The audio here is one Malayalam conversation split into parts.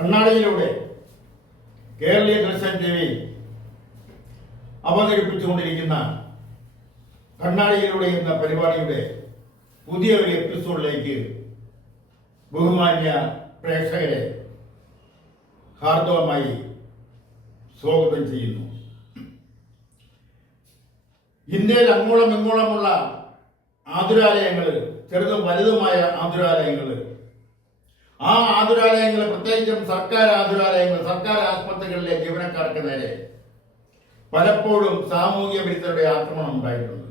കണ്ണാടിയിലൂടെ കേരളീയ ദർശൻ ടി വി അവതരിപ്പിച്ചുകൊണ്ടിരിക്കുന്ന കണ്ണാടിയിലൂടെ എന്ന പരിപാടിയുടെ പുതിയ ഒരു എപ്പിസോഡിലേക്ക് ബഹുമാന്യ പ്രേക്ഷകരെ ഹാർദവമായി സ്വാഗതം ചെയ്യുന്നു. ഇന്ത്യയിൽ അങ്ങോളം ഇങ്ങോളമുള്ള ആതുരാലയങ്ങൾ, ചെറുതും വലുതുമായ ആതുരാലയങ്ങൾ, ആ ആതുരാലയങ്ങൾ, പ്രത്യേകിച്ചും സർക്കാർ ആതുരാലയങ്ങൾ, സർക്കാർ ആസ്പത്രികളിലെ ജീവനക്കാർക്ക് നേരെ പലപ്പോഴും സാമൂഹ്യ വിരുദ്ധരുടെ ആക്രമണം ഉണ്ടായിട്ടുണ്ട്.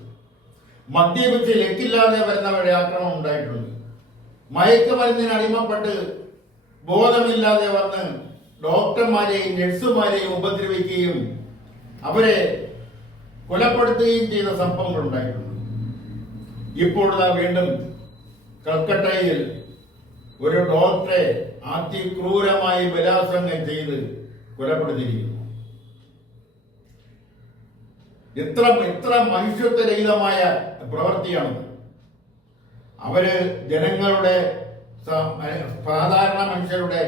മദ്യപിച്ച് ലക്കില്ലാതെ വരുന്നവരുടെ ആക്രമണം ഉണ്ടായിട്ടുണ്ട്. മയക്കുമരുന്നിന് അടിമപ്പെട്ട് ബോധമില്ലാതെ വന്ന് ഡോക്ടർമാരെയും നഴ്സുമാരെയും ഉപദ്രവിക്കുകയും അവരെ കൊലപ്പെടുത്തുകയും ചെയ്ത സംഭവങ്ങൾ ഉണ്ടായിട്ടുണ്ട്. ഇപ്പോൾ വീണ്ടും കൽക്കട്ടയിൽ ഒരു ഡോക്ടറെ അതിക്രൂരമായി ബലാത്സംഗം ചെയ്ത് കൊലപ്പെടുത്തിയിരിക്കുന്നു. ഇത്ര മനുഷ്യത്വരഹിതമായ പ്രവൃത്തിയാണ്. അവര് ജനങ്ങളുടെ, സാധാരണ മനുഷ്യരുടെ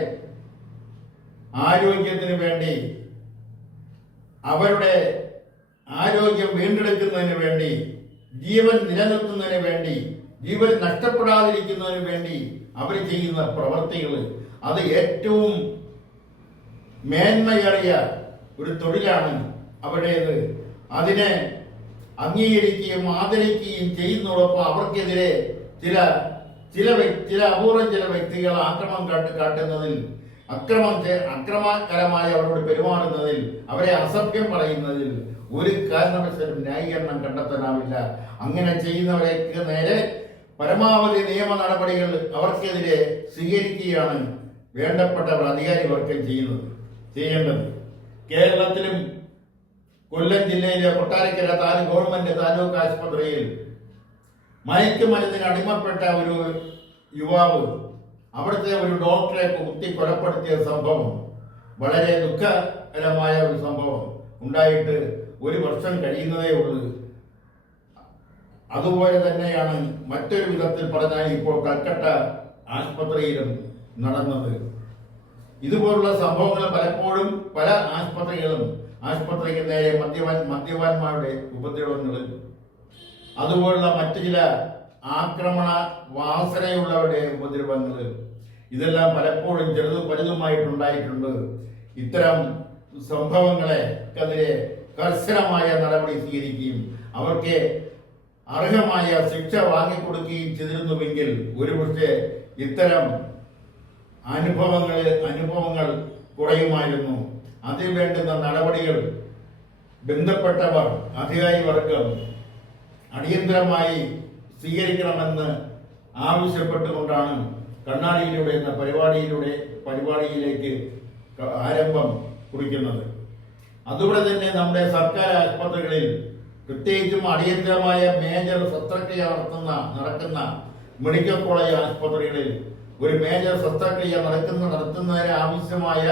ആരോഗ്യത്തിന് വേണ്ടി, അവരുടെ ആരോഗ്യം വീണ്ടെടുക്കുന്നതിന് വേണ്ടി, ജീവൻ നിലനിർത്തുന്നതിന് വേണ്ടി, ജീവൻ നഷ്ടപ്പെടാതിരിക്കുന്നതിന് വേണ്ടി അവർ ചെയ്യുന്ന പ്രവർത്തികൾ, അത് ഏറ്റവും മേന്മയേറിയ ഒരു തൊഴിലാണ് അവരുടേത്. അതിനെ അംഗീകരിക്കുകയും ആദരിക്കുകയും ചെയ്യുന്നതോടൊപ്പം അവർക്കെതിരെ ചില അപൂർവം ചില വ്യക്തികൾ കാട്ടുന്നതിൽ, അക്രമകരമായി അവരോട് പെരുമാറുന്നതിൽ, അവരെ അസഭ്യം പറയുന്നതിൽ ഒരു കാരണവശാലും ന്യായീകരണം കണ്ടെത്താനാവില്ല. അങ്ങനെ ചെയ്യുന്നവർക്ക് നേരെ പരമാവധി നിയമ നടപടികൾ അവർക്കെതിരെ സ്വീകരിക്കുകയാണ് വേണ്ടപ്പെട്ടവർ, അധികാരികൾക്ക് ചെയ്യേണ്ടത്. കേരളത്തിലും കൊല്ലം ജില്ലയിലെ കൊട്ടാരക്കര ഗവൺമെന്റ് താലൂക്ക് ആശുപത്രിയിൽ മയക്കുമരുന്നിന് അടിമപ്പെട്ട ഒരു യുവാവ് അവിടുത്തെ ഒരു ഡോക്ടറെ കുത്തി കൊലപ്പെടുത്തിയ സംഭവം വളരെ ദുഃഖകരമായ ഒരു സംഭവം ഉണ്ടായിട്ട് 1 വർഷം കഴിയുന്നതേ ഉള്ളൂ. അതുപോലെ തന്നെയാണ് മറ്റൊരു വിധത്തിൽ പറഞ്ഞാൽ ഇപ്പോൾ കൽക്കട്ട ആശുപത്രിയിലും നടന്നത്. ഇതുപോലുള്ള സംഭവങ്ങൾ പലപ്പോഴും പല ആശുപത്രിക്ക് നേരെ മദ്യപാന്മാരുടെ ഉപദ്രവങ്ങൾ, അതുപോലുള്ള മറ്റു ചില ആക്രമണ വാസനയുള്ളവരുടെ ഉപദ്രവങ്ങൾ, ഇതെല്ലാം പലപ്പോഴും ചെറുതും വലുതുമായിട്ടുണ്ടായിട്ടുണ്ട്. ഇത്തരം സംഭവങ്ങളെക്കെതിരെ കർശനമായ നടപടി സ്വീകരിക്കുകയും അവർക്ക് അർഹമായ ശിക്ഷ വാങ്ങിക്കൊടുക്കുകയും ചെയ്തിരുന്നുവെങ്കിൽ ഒരുപക്ഷെ ഇത്തരം അനുഭവങ്ങൾ കുറയുമായിരുന്നു. അതിന് വേണ്ടുന്ന നടപടികൾ ബന്ധപ്പെട്ടവർ, അധികാരി വർഗം അടിയന്തരമായി സ്വീകരിക്കണമെന്ന് ആവശ്യപ്പെട്ടുകൊണ്ടാണ് കണ്ണാടിയിലൂടെ എന്ന പരിപാടിയിലേക്ക് ആരംഭം കുറിക്കുന്നത്. അതുപോലെ തന്നെ നമ്മുടെ സർക്കാർ ആശുപത്രികളിൽ, പ്രത്യേകിച്ചും അടിയന്തരമായ മേജർ ശസ്ത്രക്രിയ നടക്കുന്ന മെഡിക്കൽ കോളേജ് ആശുപത്രികളിൽ ഒരു മേജർ ശസ്ത്രക്രിയ നടത്തുന്നതിന് ആവശ്യമായ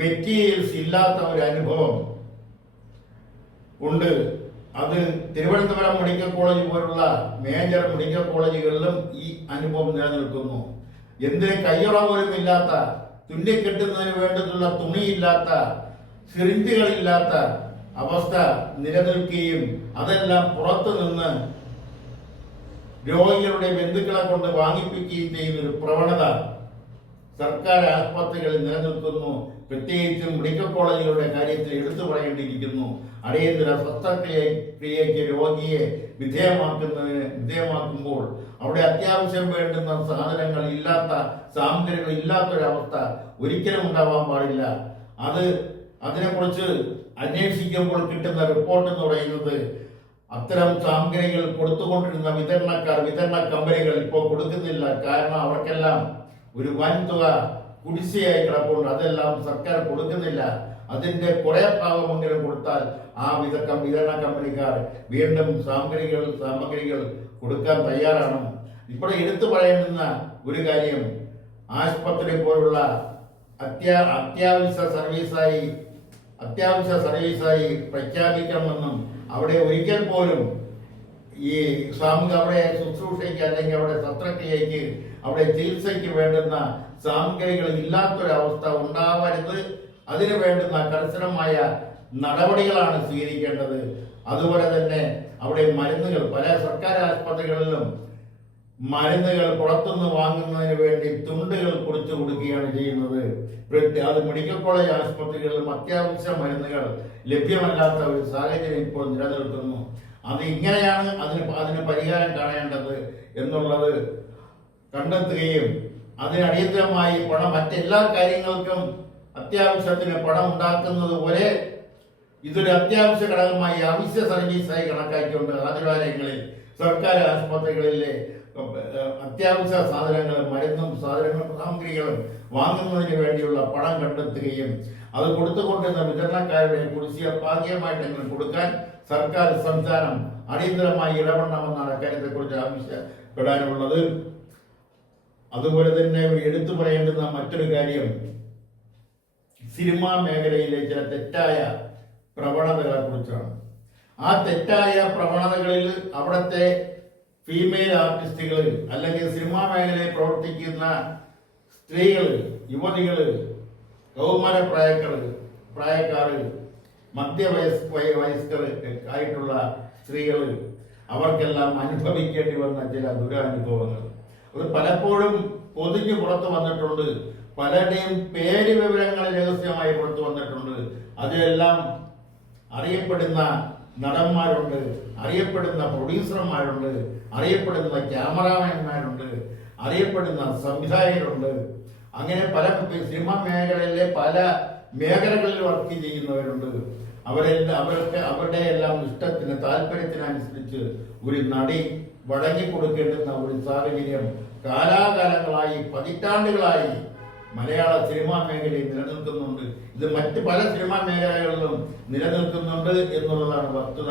മെറ്റീരിയൽസ് ഇല്ലാത്ത ഒരു അനുഭവം ഉണ്ട്. അത് തിരുവനന്തപുരം മെഡിക്കൽ കോളേജ് പോലുള്ള മേജർ മെഡിക്കൽ കോളേജുകളിലും ഈ അനുഭവം നിലനിൽക്കുന്നു. എന്തിന് കയ്യുറ പോലും ഇല്ലാത്ത, തുന്നിക്കെട്ടുന്നതിന് വേണ്ടിയിട്ടുള്ള തുണിയില്ലാത്ത, സിറിഞ്ചുകളില്ലാത്ത അവസ്ഥ നിലനിൽക്കുകയും അതെല്ലാം പുറത്തു നിന്ന് രോഗികളുടെ ബന്ധുക്കളെ കൊണ്ട് വാങ്ങിപ്പിക്കുകയും ചെയ്യുന്ന ഒരു പ്രവണത സർക്കാർ ആശുപത്രികളിൽ നിലനിൽക്കുന്നു. പ്രത്യേകിച്ചും മെഡിക്കൽ കോളേജുകളുടെ കാര്യത്തിൽ എടുത്തു പറയേണ്ടിയിരിക്കുന്നു. അടിയന്തര ശസ്ത്രക്രിയയ്ക്ക് രോഗിയെ വിധേയമാക്കുമ്പോൾ അവിടെ അത്യാവശ്യം വേണ്ടുന്ന സാധനങ്ങൾ ഇല്ലാത്ത, സാമഗ്രികൾ ഇല്ലാത്തൊരവസ്ഥ ഒരിക്കലും ഉണ്ടാവാൻ പാടില്ല. അതിനെക്കുറിച്ച് അന്വേഷിക്കുമ്പോൾ കിട്ടുന്ന റിപ്പോർട്ട് എന്ന് പറയുന്നത് അത്തരം സാമഗ്രികൾ കൊടുത്തുകൊണ്ടിരുന്ന വിതരണ കമ്പനികൾ ഇപ്പോൾ കൊടുക്കുന്നില്ല. കാരണം അവർക്കെല്ലാം ഒരു വൻതുക കുടിശ്ശികയായി കിടപ്പുണ്ട്. അതെല്ലാം സർക്കാർ കൊടുക്കുന്നില്ല. അതിന്റെ കുറെ ഭാഗമെങ്കിലും കൊടുത്താൽ ആ വിതരണ കമ്പനിക്കാർ വീണ്ടും സാമഗ്രികൾ കൊടുക്കാൻ തയ്യാറാണ്. ഇപ്പോൾ എടുത്തു പറയുന്ന ഒരു കാര്യം, ആശുപത്രി പോലുള്ള അത്യാവശ്യ സർവീസായി പ്രഖ്യാപിക്കണമെന്നും അവിടെ ഒരിക്കൽ പോലും ഈ അവിടെ ശുശ്രൂഷയ്ക്ക് അല്ലെങ്കിൽ അവിടെ ശസ്ത്രക്രിയയ്ക്ക് അവിടെ ചികിത്സയ്ക്ക് വേണ്ടുന്ന സാമഗ്രികൾ ഇല്ലാത്തൊരവസ്ഥ ഉണ്ടാവരുത്. അതിന് വേണ്ടുന്ന കർശനമായ നടപടികളാണ് സ്വീകരിക്കേണ്ടത്. അതുപോലെ തന്നെ അവിടെ മരുന്നുകൾ, പല സർക്കാർ ആശുപത്രികളിലും മരുന്നുകൾ പുറത്തുനിന്ന് വാങ്ങുന്നതിന് വേണ്ടി തുണ്ടുകൾ കുറിച്ചു കൊടുക്കുകയാണ് ചെയ്യുന്നത്. അത് മെഡിക്കൽ കോളേജ് ആശുപത്രികളിലും അത്യാവശ്യ മരുന്നുകൾ ലഭ്യമല്ലാത്ത ഒരു സാഹചര്യം ഇപ്പോൾ നിലനിൽക്കുന്നു. അത് ഇങ്ങനെയാണ് അതിന് പരിഹാരം കാണേണ്ടത് എന്നുള്ളത് കണ്ടെത്തുകയും അതിനടിയന്തരമായി പണം മറ്റെല്ലാ കാര്യങ്ങൾക്കും അത്യാവശ്യത്തിന് പണം ഉണ്ടാക്കുന്നത് പോലെ ഇതൊരു അത്യാവശ്യ ഘടകമായി അവശ്യ സർവീസായി കണക്കാക്കിക്കൊണ്ട് ആതുരാലയങ്ങളിൽ, സർക്കാർ ആശുപത്രികളിലെ അത്യാവശ്യ സാധനങ്ങളും മരുന്നും സാമഗ്രികളും വാങ്ങുന്നതിന് വേണ്ടിയുള്ള പണം കണ്ടെത്തുകയും അത് കൊടുത്തുകൊണ്ടിരുന്ന വിതരണക്കാരുടെ കുടിശ്ശിക ഭാഗികമായിട്ടെങ്കിലും കൊടുക്കാൻ സർക്കാർ സംസ്ഥാനം അടിയന്തരമായി ഇടപെടണമെന്നാണ് അക്കാര്യത്തെക്കുറിച്ച് ആവശ്യപ്പെടാനുള്ളത്. അതുപോലെ തന്നെ എടുത്തു പറയേണ്ടുന്ന മറ്റൊരു കാര്യം സിനിമാ മേഖലയിലെ ചില തെറ്റായ പ്രവണതകളെ കുറിച്ചാണ്. ആ തെറ്റായ പ്രവണതകളിൽ അവിടുത്തെ ഫീമെയിൽ ആർട്ടിസ്റ്റുകൾ അല്ലെങ്കിൽ സിനിമാ മേഖലയിൽ പ്രവർത്തിക്കുന്ന സ്ത്രീകൾ, യുവതികൾ, കൗമാര പ്രായക്കാർ, വയസ്കർ ആയിട്ടുള്ള സ്ത്രീകൾ, അവർക്കെല്ലാം അനുഭവിക്കേണ്ടി വന്ന ചില ദുരനുഭവങ്ങൾ അത് പലപ്പോഴും പൊതിഞ്ഞു പുറത്തു വന്നിട്ടുണ്ട്. പലരുടെയും പേര് വിവരങ്ങൾ രഹസ്യമായി പുറത്തു വന്നിട്ടുണ്ട്. അതിലെല്ലാം അറിയപ്പെടുന്ന നടന്മാരുണ്ട്, അറിയപ്പെടുന്ന പ്രൊഡ്യൂസർമാരുണ്ട്, അറിയപ്പെടുന്ന ക്യാമറാമാൻമാരുണ്ട്, അറിയപ്പെടുന്ന സംവിധായകരുണ്ട്. അങ്ങനെ പല സിനിമാ മേഖലയിലെ പല മേഖലകളിൽ വർക്ക് ചെയ്യുന്നവരുണ്ട്. അവരുടെ എല്ലാം ഇഷ്ടത്തിന്, താല്പര്യത്തിനനുസരിച്ച് ഒരു നടി വഴങ്ങിക്കൊടുക്കേണ്ടുന്ന ഒരു സാഹചര്യം കാലാകാലങ്ങളായി, പതിറ്റാണ്ടുകളായി മലയാള സിനിമാ മേഖലയിൽ നിലനിൽക്കുന്നുണ്ട്. ഇത് മറ്റ് പല സിനിമാ മേഖലകളിലും നിലനിൽക്കുന്നുണ്ട് എന്നുള്ളതാണ് വസ്തുത.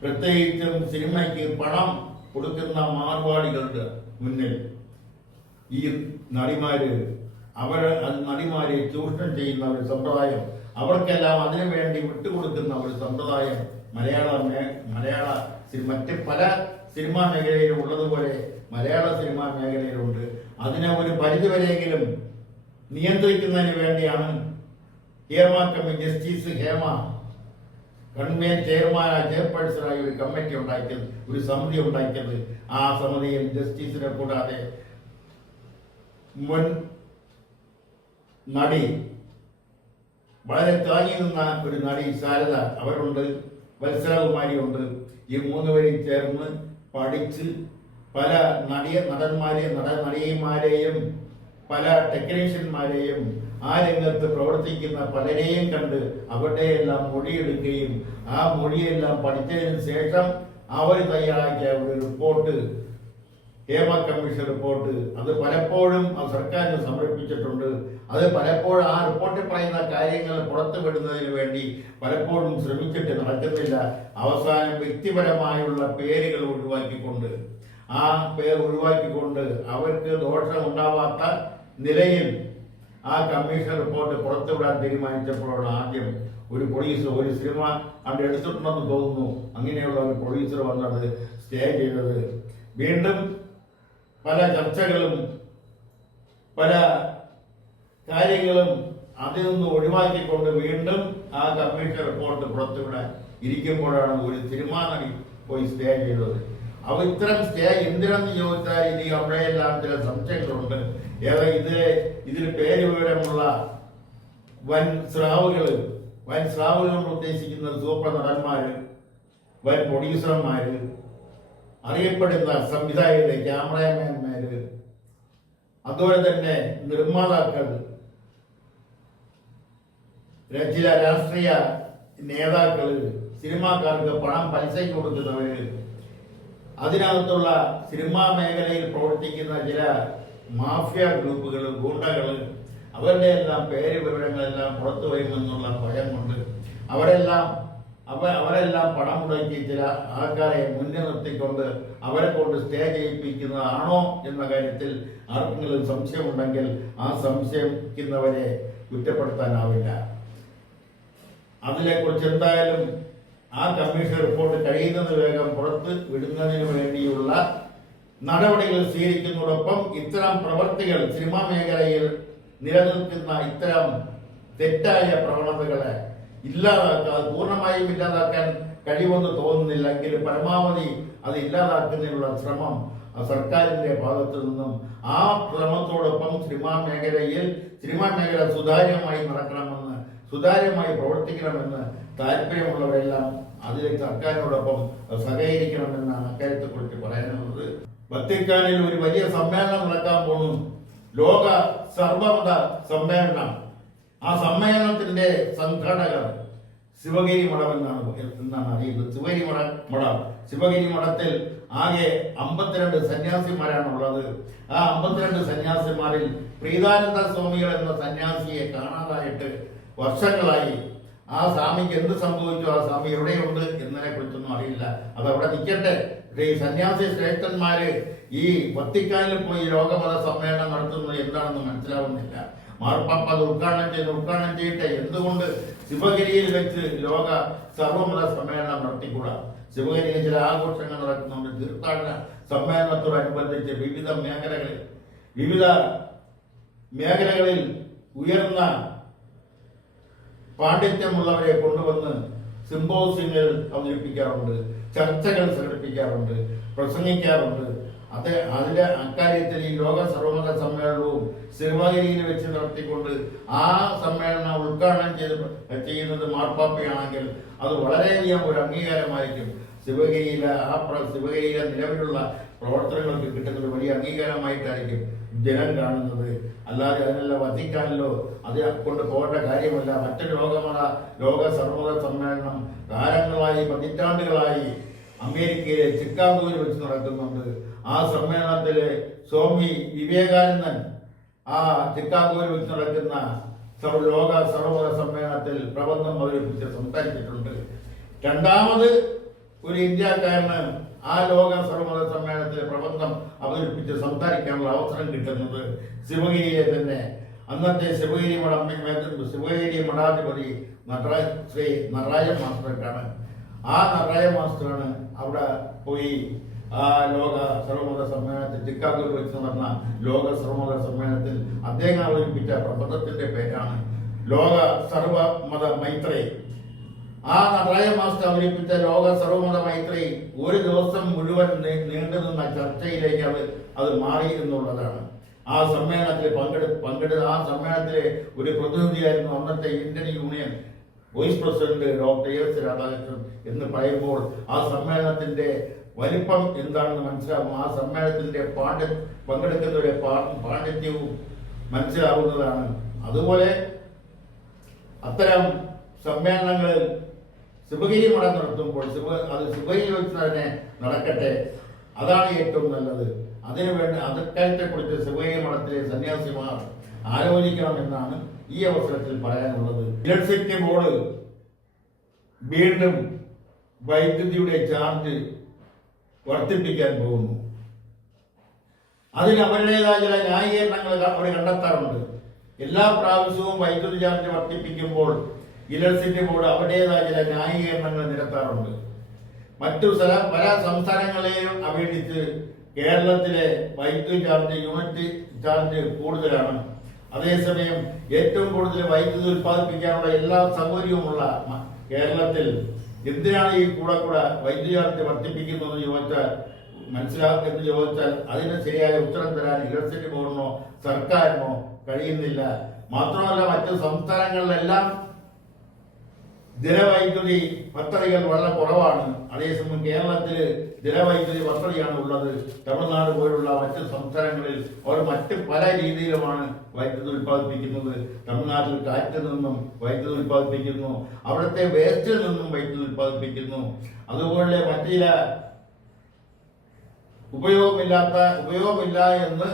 പ്രത്യേകിച്ചും സിനിമയ്ക്ക് പണം കൊടുക്കുന്ന മാർവാടികളുടെ മുന്നിൽ ഈ നടിമാരെ ചൂഷണം ചെയ്യുന്ന ഒരു സമ്പ്രദായം, അവർക്കെല്ലാം അതിനു വേണ്ടി വിട്ടുകൊടുക്കുന്ന ഒരു സമ്പ്രദായം മറ്റ് പല സിനിമാ മേഖലയിലും ഉള്ളതുപോലെ മലയാള സിനിമാ മേഖലയിലുണ്ട്. അതിനെ ഒരു പരിധിവരെയെങ്കിലും നിയന്ത്രിക്കുന്നതിന് വേണ്ടിയാണ് ജസ്റ്റിസ് ഹേമ ചെയർപേഴ്സണായി ഒരു കമ്മിറ്റി ഉണ്ടാക്കിയത്, ഒരു സമിതി ഉണ്ടാക്കിയത്. ആ സമിതിയിൽ ജസ്റ്റിസിനെ കൂടാതെ മുൻ നടി, വളരെ താങ്ങി നിന്ന ഒരു നടി ശാരദ അവരുണ്ട്, വത്സലകുമാരി ഉണ്ട്. ഈ മൂന്നുപേരും ചേർന്ന് പഠിച്ച് പല നടിമാരെയും പല ടെക്നീഷ്യന്മാരെയും ആ രംഗത്ത് പ്രവർത്തിക്കുന്ന പലരെയും കണ്ട് അവരുടെയെല്ലാം മൊഴിയെടുക്കുകയും ആ മൊഴിയെല്ലാം പഠിച്ചതിന് ശേഷം അവർ തയ്യാറാക്കിയ ഒരു റിപ്പോർട്ട്, ഹേമ കമ്മീഷൻ റിപ്പോർട്ട്, അത് പലപ്പോഴും സർക്കാരിന് സമർപ്പിച്ചിട്ടുണ്ട്. അത് പലപ്പോഴും ആ റിപ്പോർട്ടിൽ പറയുന്ന കാര്യങ്ങൾ പുറത്തുവിടുന്നതിന് വേണ്ടി പലപ്പോഴും ശ്രമിച്ചിട്ട് നടക്കുന്നില്ല. അവസാനം വ്യക്തിപരമായുള്ള പേരുകൾ ഒഴിവാക്കിക്കൊണ്ട് അവർക്ക് ദോഷമുണ്ടാവാത്ത നിലയിൽ ആ കമ്മീഷൻ റിപ്പോർട്ട് പുറത്തുവിടാൻ തീരുമാനിച്ചപ്പോഴാണ് ആദ്യം ഒരു സിനിമ അവിടെ എടുത്തിട്ടുണ്ടെന്ന് തോന്നുന്നു, അങ്ങനെയുള്ള ഒരു പ്രൊഡ്യൂസർ വന്നത് സ്റ്റേ ചെയ്തത്. വീണ്ടും പല ചർച്ചകളും പല കാര്യങ്ങളും അതിൽ നിന്ന് ഒഴിവാക്കിക്കൊണ്ട് വീണ്ടും ആ കമ്മീഷൻ റിപ്പോർട്ട് പുറത്തുവിടാൻ ഇരിക്കുമ്പോഴാണ് ഒരു സിനിമാ നടി പോയി സ്റ്റേ ചെയ്തത്. ഇത്തരം സ്റ്റേ എന്തിനെന്ന് ചോദിച്ചാൽ ഇനി അവിടെയെല്ലാം ചില സംശയങ്ങളുണ്ട്. ഇതിൽ പേര് വിവരമുള്ള വൻ സ്രാവുകൾ ഉദ്ദേശിക്കുന്നത് സൂപ്പർ നടന്മാര്, വൻ പ്രൊഡ്യൂസർമാര്, അറിയപ്പെടുന്ന സംവിധായകര്, ക്യാമറാമാൻമാര്, അതുപോലെ തന്നെ നിർമ്മാതാക്കൾ, ചില രാഷ്ട്രീയ നേതാക്കള്, സിനിമാക്കാർക്ക് പലിശയ്ക്ക് കൊടുക്കുന്നവര്, അതിനകത്തുള്ള സിനിമാ മേഖലയിൽ പ്രവർത്തിക്കുന്ന ചില മാഫിയ ഗ്രൂപ്പുകൾ, ഗൂണ്ടകള്, അവരുടെ എല്ലാം പേര് വിവരങ്ങളെല്ലാം പുറത്തു വരുമെന്നുള്ള ഭയം കൊണ്ട് അവരെല്ലാം പണം മുടക്കി ചില ആൾക്കാരെ മുന്നിൽ നിർത്തിക്കൊണ്ട് അവരെ കൊണ്ട് സ്റ്റേ ചെയ്യിപ്പിക്കുന്നതാണോ എന്ന കാര്യത്തിൽ ആർക്കെങ്കിലും സംശയമുണ്ടെങ്കിൽ ആ സംശയിക്കുന്നവരെ കുറ്റപ്പെടുത്താനാവില്ല. അതിനെക്കുറിച്ച് എന്തായാലും ആ കമ്മീഷൻ റിപ്പോർട്ട് കഴിയുന്നത് വേഗം പുറത്ത് വിടുന്നതിന് വേണ്ടിയുള്ള നടപടികൾ സ്വീകരിക്കുന്നതോടൊപ്പം ഇത്തരം പ്രവർത്തികൾ സിനിമാ മേഖലയിൽ നിലനിൽക്കുന്ന ഇത്തരം തെറ്റായ പ്രവണതകളെ ഇല്ലാതാക്കാൻ പൂർണ്ണമായും ഇല്ലാതാക്കാൻ കഴിയുമെന്ന് തോന്നുന്നില്ല. എങ്കിലും പരമാവധി അത് ഇല്ലാതാക്കുന്നതിനുള്ള ശ്രമം സർക്കാരിന്റെ ഭാഗത്തു നിന്നും ആ ശ്രമത്തോടൊപ്പം സിനിമാ മേഖല സുതാര്യമായി നടക്കണമെന്ന്, സുതാര്യമായി പ്രവർത്തിക്കണമെന്ന് താല്പര്യമുള്ളവരെല്ലാം അതിൽ സർക്കാരിനോടൊപ്പം സഹകരിക്കണമെന്നാണ് അക്കാര്യത്തെക്കുറിച്ച് പറയാനുള്ളത്. വത്തിക്കാനിൽ ഒരു വലിയ സമ്മേളനം നടക്കാൻ പോകുന്നു, ലോക സർവമത സമ്മേളനം. ആ സമ്മേളനത്തിന്റെ സംഘാടകർ ശിവഗിരി മഠം എന്നാണ് അറിയുന്നത്. ശിവഗിരി മഠത്തിൽ ആകെ 52 സന്യാസിമാരാണ് ഉള്ളത്. ആ 52 സന്യാസിമാരിൽ പ്രീതാനന്ദ സ്വാമികൾ എന്ന സന്യാസിയെ കാണാതായിട്ട് വർഷങ്ങളായി. ആ സ്വാമിക്ക് എന്ത് സംഭവിച്ചു, ആ സ്വാമി എവിടെയുണ്ട് എന്നതിനെ കുറിച്ചൊന്നും അറിയില്ല. അതവിടെ നിൽക്കട്ടെ. ഈ സന്യാസി ശ്രേഷ്ഠന്മാര് ഈ വത്തിക്കാനിൽ പോയി ലോകമത സമ്മേളനം നടത്തുന്നത് എന്താണെന്ന് മനസ്സിലാവുന്നില്ല. മാർപ്പാപ്പ അത് ഉദ്ഘാടനം ചെയ്യട്ടെ. എന്തുകൊണ്ട് ശിവഗിരിയിൽ വെച്ച് ലോക സർവമത സമ്മേളനം നടത്തിക്കൂടാ? ശിവഗിരിയിൽ ചില ആഘോഷങ്ങൾ നടക്കുന്നുണ്ട്. തീർത്ഥാടന സമ്മേളനത്തോടനുബന്ധിച്ച് വിവിധ മേഖലകളിൽ ഉയർന്ന പാണ്ഡിത്യമുള്ളവരെ കൊണ്ടുവന്ന് സിംബോസിയങ്ങൾ അവതരിപ്പിക്കാറുണ്ട്, ചർച്ചകൾ സംഘടിപ്പിക്കാറുണ്ട്, പ്രസംഗിക്കാറുണ്ട്. അതിലെ അക്കാര്യത്തിൽ ഈ ലോക സർവമത സമ്മേളനവും ശിവഗിരിയിൽ വെച്ച് നടത്തിക്കൊണ്ട് ആ സമ്മേളനം ഉദ്ഘാടനം ചെയ്യുന്നത് മാർപ്പാപ്പയാണെങ്കിൽ അത് വളരെയധികം ഒരു അംഗീകാരമായിരിക്കും. ശിവഗിരിയിലെ നിലവിലുള്ള പ്രവർത്തനങ്ങൾക്ക് കിട്ടുന്ന ഒരു വലിയ അംഗീകാരമായിട്ടായിരിക്കും ജനം കാണുന്നത്. അല്ലാതെ അതിനല്ല വത്തിക്കാനിലോ അത് കൊണ്ട് പോകേണ്ട കാര്യമല്ല. മറ്റൊരു ലോക സർവമത സമ്മേളനം കാലങ്ങളായി, പതിറ്റാണ്ടുകളായി അമേരിക്കയിലെ ചിക്കാഗോയിൽ വെച്ച് നടക്കുന്നുണ്ട്. ആ സമ്മേളനത്തില് സ്വാമി വിവേകാനന്ദൻ ആ ചിക്കാഗോയിൽ വെച്ച് നടക്കുന്ന ലോക സർവമത സമ്മേളനത്തിൽ പ്രബന്ധം അവതരിപ്പിച്ച് സംസാരിച്ചിട്ടുണ്ട്. രണ്ടാമത് ഒരു ഇന്ത്യക്കാരന് ആ ലോക സർവമത സമ്മേളനത്തിൽ പ്രബന്ധം അവതരിപ്പിച്ച് സംസാരിക്കാനുള്ള അവസരം കിട്ടുന്നത് ശിവഗിരിയിലെ തന്നെ അന്നത്തെ ശിവഗിരി മഠാധിപതി ശ്രീ നടരാജ മാസ്റ്റർക്കാണ്. ആ നടരാജ മാസ്റ്ററാണ് അവിടെ പോയി ആ ലോക സർവമത സമ്മേളനത്തിൽ ചിക്കാഗോയിൽ വെച്ച് നടന്ന ലോക സർവമത സമ്മേളനത്തിൽ അദ്ദേഹം അവതരിപ്പിച്ച പ്രബന്ധത്തിന്റെ പേരാണ് ലോക സർവമത മൈത്രി. ആ നടരാജ മാസ്റ്റർ അവതരിപ്പിച്ച ലോക സർവമത മൈത്രി ഒരു ദിവസം മുഴുവൻ നീണ്ടുനിന്ന ചർച്ചയിലേക്ക് അത് മാറി എന്നുള്ളതാണ്. ആ സമ്മേളനത്തിൽ പങ്കെടുത്ത ആ സമ്മേളനത്തിലെ ഒരു പ്രതിനിധിയായിരുന്നു അന്നത്തെ Indian union vice president doctor S Radhakrishnan എന്ന് പറയുമ്പോൾ ആ സമ്മേളനത്തിന്റെ വലിപ്പം എന്താണെന്ന് മനസ്സിലാവും. ആ സമ്മേളനത്തിന്റെ പങ്കെടുക്കുന്നവരുടെ പാണ്ഡിത്യവും മനസ്സിലാവുന്നതാണ്. അതുപോലെ അത്തരം സമ്മേളനങ്ങളിൽ ശിവഗിരി മഠം നടത്തുമ്പോൾ അത് ശിവഗിരി വെച്ച് തന്നെ നടക്കട്ടെ, അതാണ് ഏറ്റവും നല്ലത്. അതിനുവേണ്ടി അക്കാര്യത്തെക്കുറിച്ച് ശിവഗിരി മഠത്തിലെ സന്യാസിമാർ ആലോചിക്കണമെന്നാണ് ഈ അവസരത്തിൽ പറയാനുള്ളത്. ഇലക്ട്രിസിറ്റി ബോർഡ് വീണ്ടും വൈദ്യുതിയുടെ ചാർജ് വർദ്ധിപ്പിക്കാൻ പോകുന്നു. അതിന് അവരുടേതായ ചില ന്യായീകരണങ്ങൾ അവർ കണ്ടെത്താറുണ്ട്. എല്ലാ പ്രാവശ്യവും വൈദ്യുതി ചാർജ് വർദ്ധിപ്പിക്കുമ്പോൾ ഇലക്ട്രിസിറ്റി ബോർഡ് അവരുടേതായ ചില ന്യായീകരണങ്ങൾ നിരത്താറുണ്ട്. മറ്റു പല സംസ്ഥാനങ്ങളെയും അപേക്ഷിച്ച് കേരളത്തിലെ വൈദ്യുതി യൂണിറ്റ് ചാർജ് കൂടുതലാണ്. അതേസമയം ഏറ്റവും കൂടുതൽ വൈദ്യുതി ഉത്പാദിപ്പിക്കാനുള്ള എല്ലാ സൗകര്യവുമുള്ള കേരളത്തിൽ എന്തിനാണ് ഈ കൂടെ വൈദ്യുതി ചാർജ് വർദ്ധിപ്പിക്കുന്നതെന്ന് ചോദിച്ചാൽ അതിന് ശരിയായ ഉത്തരം തരാൻ ഇലക്ട്രിസിറ്റി ബോർഡിനോ സർക്കാരിനോ കഴിയുന്നില്ല. മാത്രമല്ല മറ്റു സംസ്ഥാനങ്ങളിലെല്ലാം ജലവൈദ്യുതി പദ്ധതികൾ വളരെ കുറവാണ്. അതേസമയം കേരളത്തിൽ ജലവൈദ്യുതി പദ്ധതിയാണ് ഉള്ളത്. തമിഴ്നാട് പോലുള്ള മറ്റ് സംസ്ഥാനങ്ങളിൽ അവർ മറ്റ് പല രീതിയിലുമാണ് വൈദ്യുതി ഉൽപ്പാദിപ്പിക്കുന്നത്. തമിഴ്നാട്ടിൽ കാറ്റിൽ നിന്നും വൈദ്യുതി ഉൽപ്പാദിപ്പിക്കുന്നു, അവിടുത്തെ വേസ്റ്റിൽ നിന്നും വൈദ്യുതി ഉൽപ്പാദിപ്പിക്കുന്നു. അതുപോലെ മറ്റു ചില ഉപയോഗമില്ല എന്ന്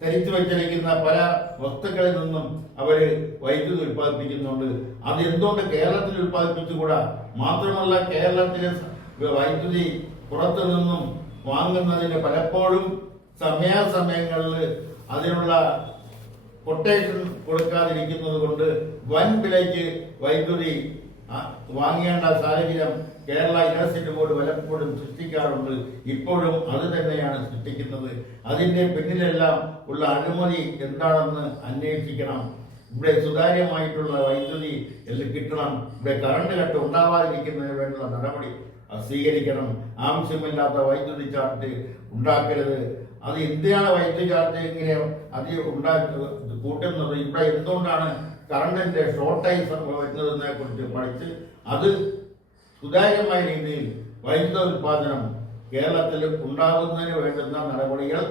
ധരിച്ചു വച്ചിരിക്കുന്ന പല വസ്തുക്കളിൽ നിന്നും അവര് വൈദ്യുതി ഉൽപ്പാദിപ്പിക്കുന്നുണ്ട്. അത് എന്തുകൊണ്ട് കേരളത്തിൽ ഉൽപ്പാദിപ്പിച്ചുകൂടാ? മാത്രമല്ല കേരളത്തിലെ വൈദ്യുതി പുറത്തു നിന്നും വാങ്ങുന്നതിന് പലപ്പോഴും സമയാസമയങ്ങളിൽ അതിനുള്ള കൊട്ടേഷൻ കൊടുക്കാതിരിക്കുന്നത് കൊണ്ട് വൻ വിലയ്ക്ക് വൈദ്യുതി വാങ്ങേണ്ട സാഹചര്യം കേരള ഇലക്ട്രിസിറ്റി ബോർഡ് പലപ്പോഴും സൃഷ്ടിക്കാറുണ്ട്. ഇപ്പോഴും അത് തന്നെയാണ് സൃഷ്ടിക്കുന്നത്. അതിന്റെ പിന്നിലെല്ലാം ഉള്ള അനുമതി എന്താണെന്ന് അന്വേഷിക്കണം. ഇവിടെ സുതാര്യമായിട്ടുള്ള വൈദ്യുതി കിട്ടണം. ഇവിടെ കറണ്ട് കട്ട് ഉണ്ടാവാതിരിക്കുന്നതിന് വേണ്ടുന്ന നടപടി സ്വീകരിക്കണം. ആവശ്യമില്ലാത്ത വൈദ്യുതി ചാർജ് ഉണ്ടാക്കരുത്. അത് എന്തിനാണ് വൈദ്യുതി ചാർജ് ഇങ്ങനെ കൂട്ടുന്നത്? ഇവിടെ എന്തുകൊണ്ടാണ് കറണ്ടിന്റെ ഷോർട്ടേജ് വരുന്നതിനെ കുറിച്ച് പഠിച്ച് അത് സുതാര്യമായ രീതിയിൽ വൈദ്യുത ഉൽപാദനം കേരളത്തിൽ ഉണ്ടാകുന്നതിന് വേണ്ടുന്ന നടപടികൾ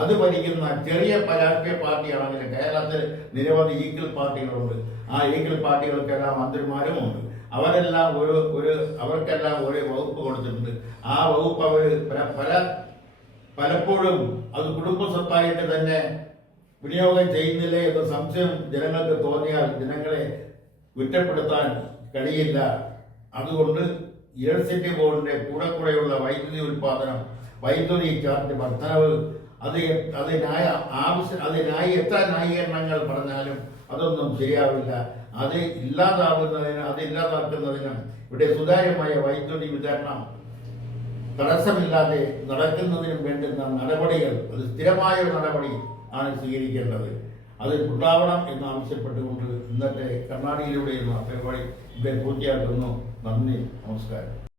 അത് ഭരിക്കുന്ന ചെറിയ രാഷ്ട്രീയ പാർട്ടിയാണെങ്കിൽ കേരളത്തിൽ നിരവധി ഈക്വൽ പാർട്ടികളുണ്ട്. ആ ഈക്വൽ പാർട്ടികൾക്കെല്ലാം മന്ത്രിമാരുമുണ്ട്. അവരെല്ലാം അവർക്കെല്ലാം ഒരു വകുപ്പ് കൊടുത്തിട്ടുണ്ട്. ആ വകുപ്പ് അവർ പലപ്പോഴും അത് കുടുംബ സ്വത്തായിട്ട് തന്നെ വിനിയോഗം ചെയ്യുന്നില്ലേ എന്ന സംശയം ജനങ്ങൾക്ക് തോന്നിയാൽ ജനങ്ങളെ കുറ്റപ്പെടുത്താൻ കഴിയില്ല. അതുകൊണ്ട് ഇലക്ട്രിസിറ്റി ബോർഡിന്റെ കൂടെയുള്ള വൈദ്യുതി ഉൽപാദനം, വൈദ്യുതി ചാർജ് വർധനവ് അതിനായി എത്ര ന്യായീകരണങ്ങൾ പറഞ്ഞാലും അതൊന്നും ശരിയാവില്ല. ഇല്ലാതാക്കുന്നതിനും ഇവിടെ സുതാര്യമായ വൈദ്യുതി വിതരണം തടസ്സമില്ലാതെ നടക്കുന്നതിനും വേണ്ടുന്ന നടപടികൾ അത് സ്ഥിരമായ ഒരു നടപടി ആണ് സ്വീകരിക്കേണ്ടത്. അത് ഉണ്ടാവണം എന്ന് ആവശ്യപ്പെട്ടുകൊണ്ട് ഇന്നത്തെ കർണാടകയിലൂടെയുള്ള പരിപാടി ഇവിടെ പൂർത്തിയാക്കുന്നു. നന്ദി, നമസ്കാരം.